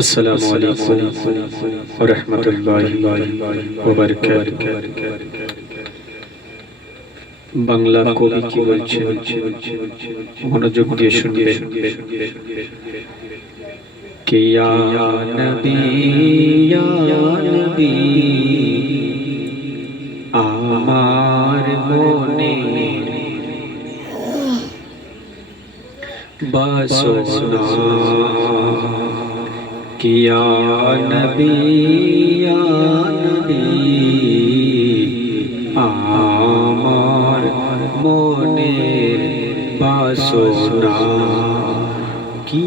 আসসালামু আলাইকুম ওয়া রাহমাতুল্লাহি ওয়া বারাকাতুহু। বাংলা কবি কি বলছে মনোযোগ দিয়ে শুনবেন। কে ইয়া নবী ইয়া নবী আমার মনের বাসনা, কিয়া নবী ইয়া নবী আমার মনের বাসনা। কি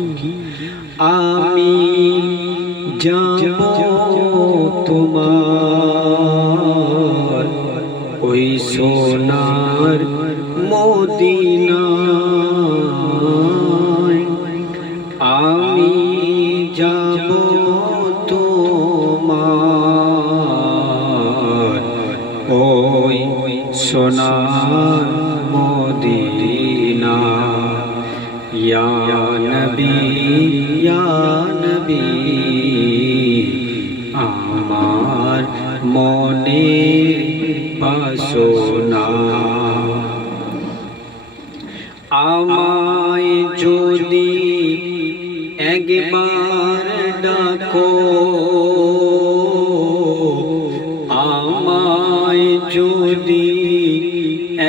আমি যাব তোমার ওই সোনার মদিনায়, আমি যাব তোমার ওই সোনার মদিনা। ইয়া নবী ইয়া নবী আমার মনের বাসনা। আমায় যদি একবার ডাকো, আমায় যদি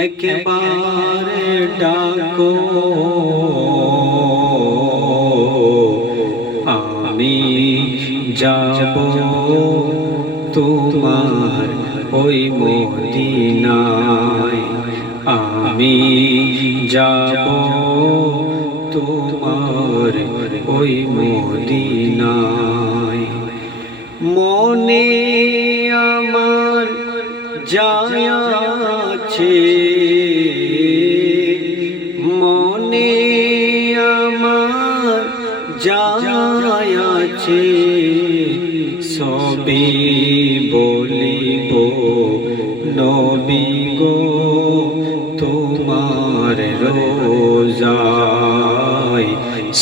একবার ডাকো, আমি যাব তোমার ওই মদিনায়, আমি যাব তোমার ওই মদিনায়। মনে আমার যায় আছে, মনে আমার যায় আছে, সবে বলিব নবী গো তোমার রোজায়,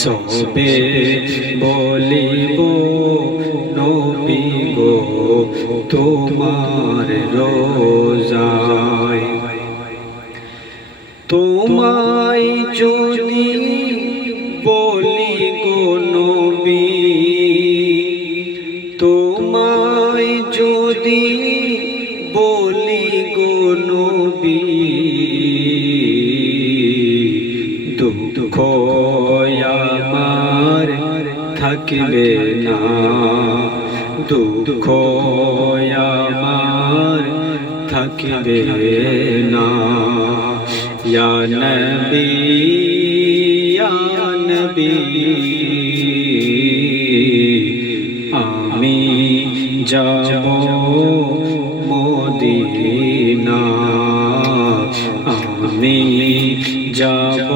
সবে বলিব নবী গো তোমার রোজায়। তোমায় যদি বলি গো নবী, তোমায় যদি বলি গো নবী, দুঃখ আমার থাকবে না, দুঃখ আমার থাকবে না। ইয়া নবী ইয়া নবী আমি যাব মদিনা, আমি যাব